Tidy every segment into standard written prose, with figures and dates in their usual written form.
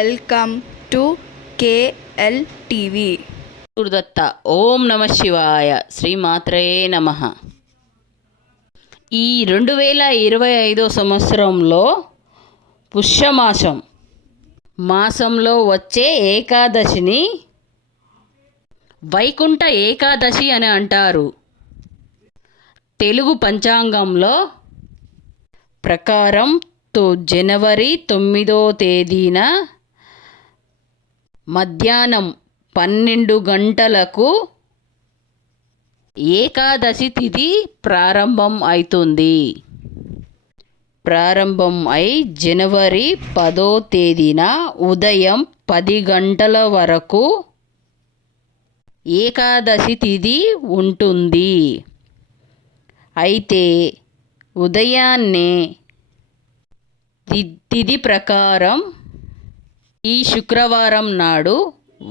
Welcome to KLTV. Gurudatta. ఓం నమ శివాయ. శ్రీమాత్రే నమ. ఈ 2025 సంవత్సరంలో పుష్యమాసం మాసంలో వచ్చే ఏకాదశిని వైకుంఠ ఏకాదశి అని అంటారు. తెలుగు పంచాంగంలో ప్రకారం జనవరి 9వ తేదీన మధ్యాహ్నం 12 గంటలకు ఏకాదశి తిథి ప్రారంభం అవుతుంది. ప్రారంభం అయి జనవరి 10వ తేదీన ఉదయం 10 గంటల వరకు ఏకాదశి తిథి ఉంటుంది. అయితే ఉదయాన్నే తిథి ప్రకారం ఈ శుక్రవారం నాడు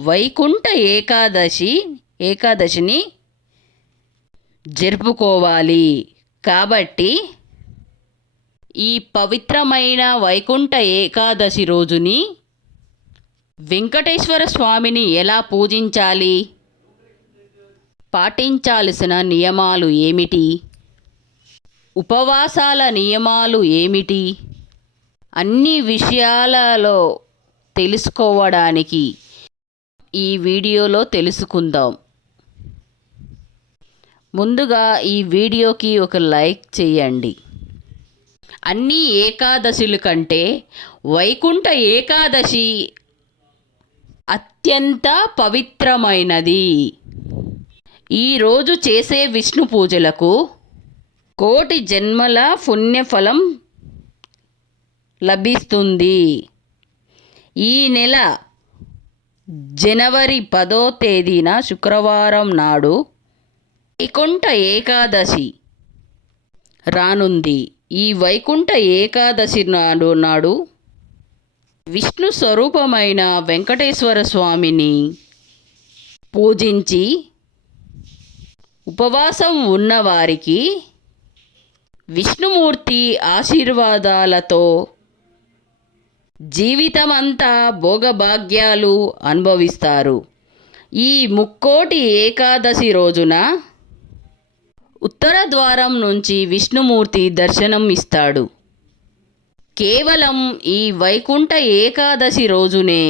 వైకుంఠ ఏకాదశిని జరుపుకోవాలి. కాబట్టి ఈ పవిత్రమైన వైకుంఠ ఏకాదశి రోజుని వెంకటేశ్వర స్వామిని ఎలా పూజించాలి, పాటించాల్సిన నియమాలు ఏమిటి, ఉపవాసాల నియమాలు ఏమిటి, అన్ని విషయాలలో తెలుసుకోవడానికి ఈ వీడియోలో తెలుసుకుందాం. ముందుగా ఈ వీడియోకి ఒక లైక్ చేయండి. అన్ని ఏకాదశుల కంటే వైకుంఠ ఏకాదశి అత్యంత పవిత్రమైనది. ఈరోజు చేసే విష్ణు పూజలకు కోటి జన్మల పుణ్యఫలం లభిస్తుంది. ఈ నెల జనవరి 10వ తేదీన శుక్రవారం నాడు వైకుంఠ ఏకాదశి రానుంది. ఈ వైకుంఠ ఏకాదశి నాడు విష్ణు స్వరూపమైన వెంకటేశ్వర స్వామిని పూజించి ఉపవాసం ఉన్నవారికి విష్ణుమూర్తి ఆశీర్వాదాలతో జీవితమంతా భోగభాగ్యాలు అనుభవిస్తారు. ఈ ముక్కోటి ఏకాదశి రోజున ఉత్తర ద్వారం నుంచి విష్ణుమూర్తి దర్శనం ఇస్తాడు. కేవలం ఈ వైకుంఠ ఏకాదశి రోజునే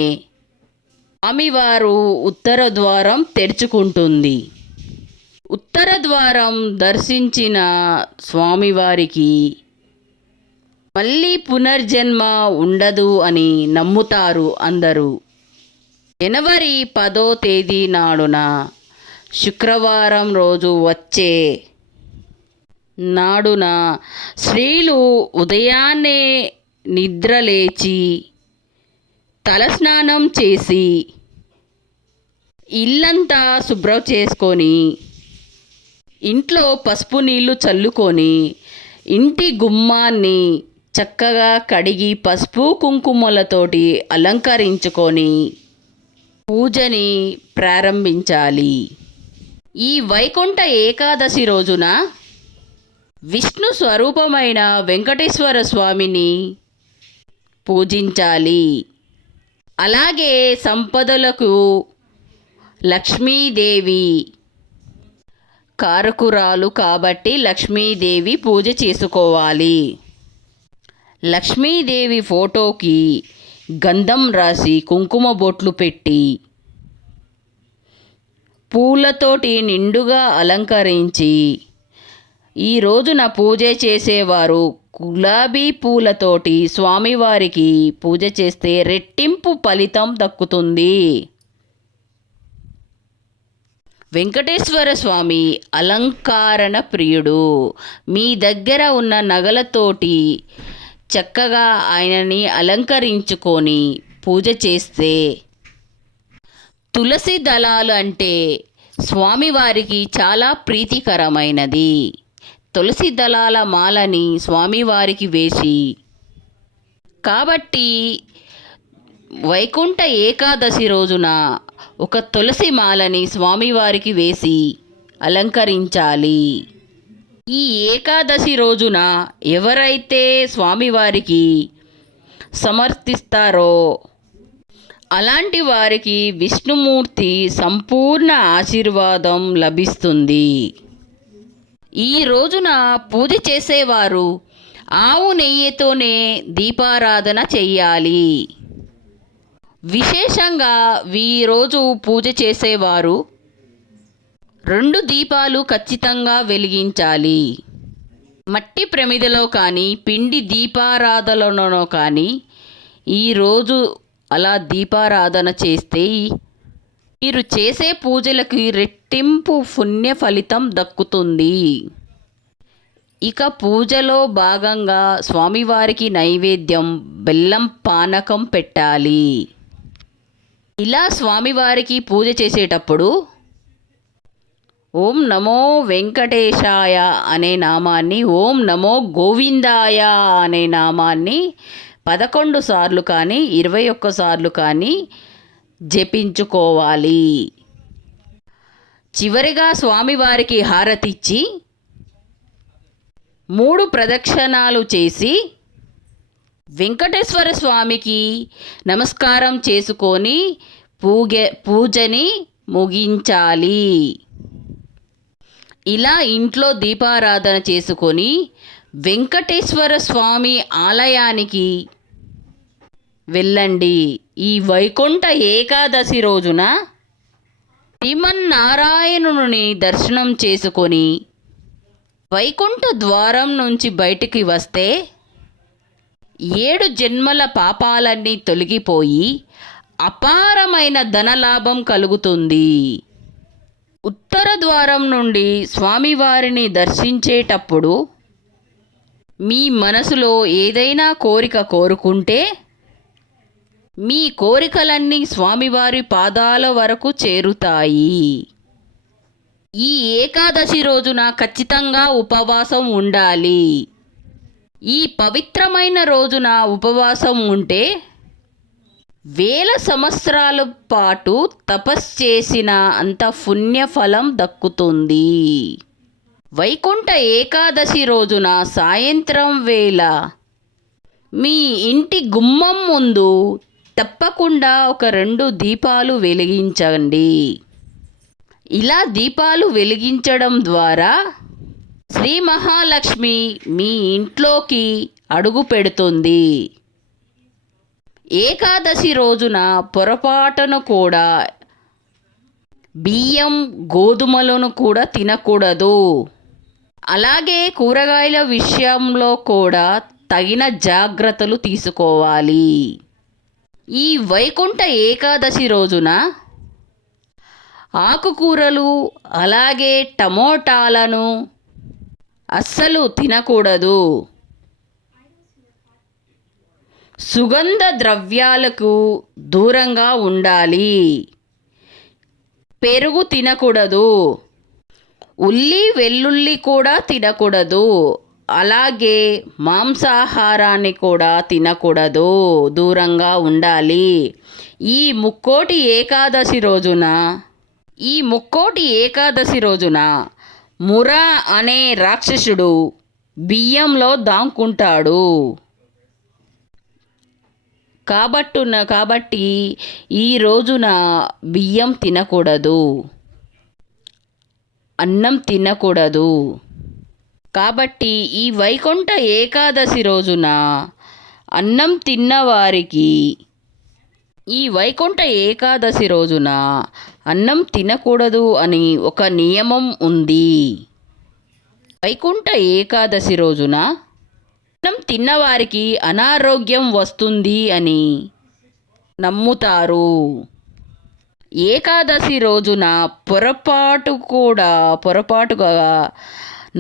స్వామివారు ఉత్తర ద్వారం తెరుచుకుంటుంది. ఉత్తర ద్వారం దర్శించిన స్వామివారికి మళ్ళీ పునర్జన్మ ఉండదు అని నమ్ముతారు అందరూ. జనవరి 10వ తేదీ నాడున శుక్రవారం రోజు వచ్చే నాడున స్త్రీలు ఉదయాన్నే నిద్రలేచి తలస్నానం చేసి ఇల్లంతా శుభ్రం చేసుకొని ఇంట్లో పసుపు నీళ్లు చల్లుకొని ఇంటి గుమ్మాన్ని చక్కగా కడిగి పసుపు కుంకుమలతోటి అలంకరించుకొని పూజని ప్రారంభించాలి. ఈ వైకుంఠ ఏకాదశి రోజున విష్ణు స్వరూపమైన వెంకటేశ్వర స్వామిని పూజించాలి. అలాగే సంపదలకు లక్ష్మీదేవి కారకురాలు కాబట్టి లక్ష్మీదేవి పూజ చేసుకోవాలి. లక్ష్మీదేవి ఫోటోకి గంధం రాసి కుంకుమ బొట్లు పెట్టి పూలతోటి నిండుగా అలంకరించి ఈ రోజున పూజ చేసేవారు గులాబీ పూలతోటి స్వామివారికి పూజ చేస్తే రెట్టింపు ఫలితం దక్కుతుంది. వెంకటేశ్వర స్వామి అలంకరణ ప్రియుడు. మీ దగ్గర ఉన్న నగలతోటి చక్కగా ఆయనని అలంకరించుకొని పూజ చేస్తే తులసి దళాలు అంటే స్వామివారికి చాలా ప్రీతికరమైనది. తులసి దళాల మాలని స్వామివారికి వేసి కాబట్టి వైకుంఠ ఏకాదశి రోజున ఒక తులసి మాలని స్వామివారికి వేసి అలంకరించాలి. ఈ ఏకాదశి రోజున ఎవరైతే స్వామివారికి సమర్పిస్తారో అలాంటి వారికి విష్ణుమూర్తి సంపూర్ణ ఆశీర్వాదం లభిస్తుంది. ఈ రోజున పూజ చేసేవారు ఆవు నెయ్యితోనే దీపారాధన చెయ్యాలి. విశేషంగా ఈరోజు పూజ చేసేవారు 2 దీపాలు ఖచ్చితంగా వెలిగించాలి. మట్టి ప్రమిదలో కానీ పిండి దీపారాధనలో కానీ ఈరోజు అలా దీపారాధన చేస్తే మీరు చేసే పూజలకి రెట్టింపు పుణ్య ఫలితం దక్కుతుంది. ఇక పూజలో భాగంగా స్వామివారికి నైవేద్యం బెల్లం పానకం పెట్టాలి. ఇలా స్వామివారికి పూజ చేసేటప్పుడు ఓం నమో వెంకటేశాయ అనే నామాన్ని, ఓం నమో గోవిందాయ అనే నామాన్ని 11 సార్లు కానీ 21 సార్లు కానీ జపించుకోవాలి. చివరిగా స్వామివారికి హారతిచ్చి 3 ప్రదక్షిణాలు చేసి వెంకటేశ్వర స్వామికి నమస్కారం చేసుకొని పూజని ముగించాలి. ఇలా ఇంట్లో దీపారాధన చేసుకొని వెంకటేశ్వర స్వామి ఆలయానికి వెళ్ళండి. ఈ వైకుంఠ ఏకాదశి రోజున శ్రీమన్నారాయణుని దర్శనం చేసుకొని వైకుంఠ ద్వారం నుంచి బయటికి వస్తే 7 జన్మల పాపాలన్నీ తొలగిపోయి అపారమైన ధనలాభం కలుగుతుంది. ఉత్తర ద్వారం నుండి స్వామివారిని దర్శించేటప్పుడు మీ మనసులో ఏదైనా కోరిక కోరుకుంటే మీ కోరికలన్నీ స్వామివారి పాదాల వరకు చేరుతాయి. ఈ ఏకాదశి రోజున ఖచ్చితంగా ఉపవాసం ఉండాలి. ఈ పవిత్రమైన రోజున ఉపవాసం ఉంటే 1000 సంవత్సరాల పాటు తపస్సు చేసిన అంత పుణ్యఫలం దక్కుతుంది. వైకుంఠ ఏకాదశి రోజున సాయంత్రం వేళ మీ ఇంటి గుమ్మం ముందు తప్పకుండా ఒక 2 దీపాలు వెలిగించండి. ఇలా దీపాలు వెలిగించడం ద్వారా శ్రీ మహాలక్ష్మి మీ ఇంట్లోకి అడుగు పెడుతుంది. ఏకాదశి రోజున పొరపాటున కూడా బియ్యం గోధుమలను కూడా తినకూడదు. అలాగే కూరగాయల విషయంలో కూడా తగిన జాగ్రత్తలు తీసుకోవాలి. ఈ వైకుంఠ ఏకాదశి రోజున ఆకుకూరలు అలాగే టమోటాలను అస్సలు తినకూడదు. సుగంధ ద్రవ్యాలకు దూరంగా ఉండాలి. పెరుగు తినకూడదు. ఉల్లి వెల్లుల్లి కూడా తినకూడదు. అలాగే మాంసాహారాన్ని కూడా తినకూడదు, దూరంగా ఉండాలి. ఈ ముక్కోటి ఏకాదశి రోజున మురా అనే రాక్షసుడు బియ్యంలో దాక్కుంటాడు. కాబట్టి ఈ రోజున బియ్యం తినకూడదు, అన్నం తినకూడదు. కాబట్టి ఈ వైకుంఠ ఏకాదశి రోజున అన్నం తిన్నవారికి అన్నం తినకూడదు అని ఒక నియమం ఉంది. వైకుంఠ ఏకాదశి రోజున అన్నం తిన్నవారికి అనారోగ్యం వస్తుంది అని నమ్ముతారు. ఏకాదశి రోజున పొరపాటుగా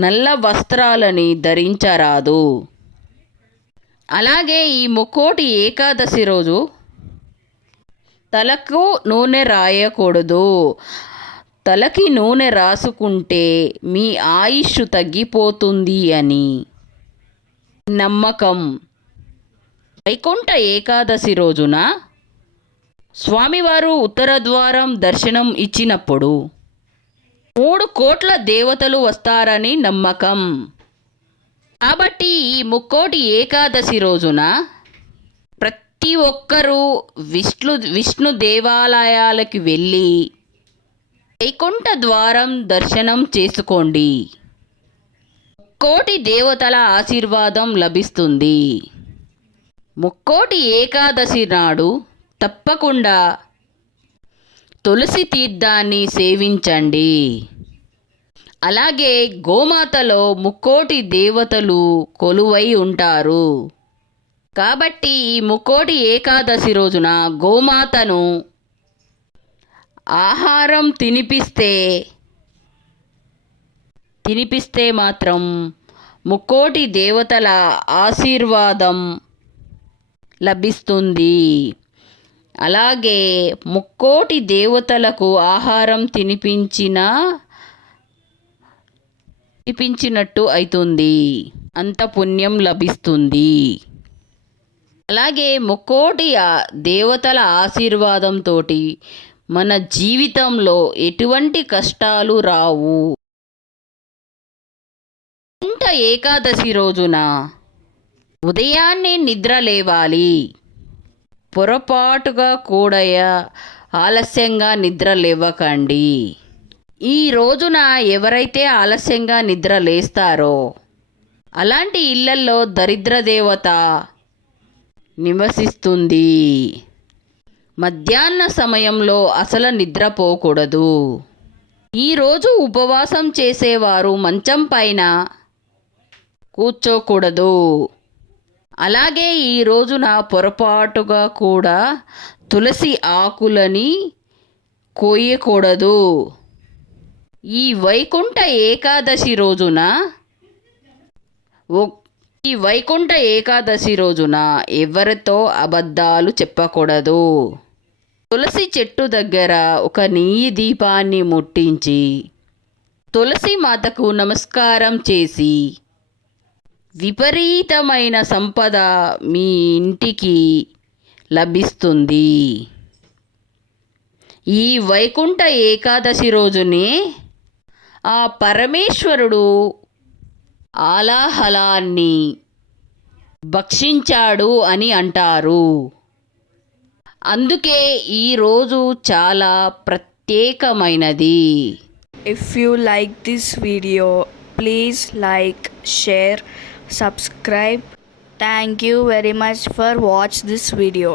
నల్ల వస్త్రాలని ధరించరాదు. అలాగే ఈ ముక్కోటి ఏకాదశి రోజు తలకు నూనె రాయకూడదు. తలకి నూనె రాసుకుంటే మీ ఆయుష్ తగ్గిపోతుంది అని నమ్మకం. వైకుంఠ ఏకాదశి రోజున స్వామివారు ఉత్తర ద్వారం దర్శనం ఇచ్చినప్పుడు 3 కోట్ల దేవతలు వస్తారని నమ్మకం. కాబట్టి ఈ ముక్కోటి ఏకాదశి రోజున ప్రతి ఒక్కరూ విష్ణు దేవాలయాలకు వెళ్ళి వైకుంఠ ద్వారం దర్శనం చేసుకోండి. ముక్కోటి దేవతల ఆశీర్వాదం లభిస్తుంది. ముక్కోటి ఏకాదశి నాడు తప్పకుండా తులసి తీర్థాన్ని సేవించండి. అలాగే గోమాతలో ముక్కోటి దేవతలు కొలువై ఉంటారు. కాబట్టి ఈ ముక్కోటి ఏకాదశి రోజున గోమాతను ఆహారం తినిపిస్తే మాత్రం ముక్కోటి దేవతల ఆశీర్వాదం లభిస్తుంది. అలాగే ముక్కోటి దేవతలకు ఆహారం తినిపించినట్టు అవుతుంది. అంత పుణ్యం లభిస్తుంది. అలాగే ముక్కోటి దేవతల ఆశీర్వాదంతో మన జీవితంలో ఎటువంటి కష్టాలు రావు. వైకుంఠ ఏకాదశి రోజున ఉదయాన్నే నిద్ర లేవాలి. పొరపాటుగా కూడా ఆలస్యంగా నిద్ర లేవకండి. ఈ రోజున ఎవరైతే ఆలస్యంగా నిద్ర లేస్తారో అలాంటి ఇళ్లల్లో దరిద్ర దేవత నివసిస్తుంది. మధ్యాహ్న సమయంలో అసలు నిద్రపోకూడదు. ఈరోజు ఉపవాసం చేసేవారు మంచం పైన కూర్చోకూడదు. అలాగే ఈ రోజున పొరపాటుగా కూడా తులసి ఆకులని కోయకూడదు. ఈ వైకుంఠ ఏకాదశి రోజున ఎవరితో అబద్ధాలు చెప్పకూడదు. తులసి చెట్టు దగ్గర ఒక నెయ్యి దీపాన్ని ముట్టించి తులసి మాతకు నమస్కారం చేసి విపరీతమైన సంపద మీ ఇంటికి లభిస్తుంది. ఈ వైకుంఠ ఏకాదశి రోజునే ఆ పరమేశ్వరుడు ఆలాహలాన్ని భక్షించాడు అని అంటారు. అందుకే ఈరోజు చాలా ప్రత్యేకమైనది. If you like this video, please like, share, subscribe. Thank you very much for watch this video.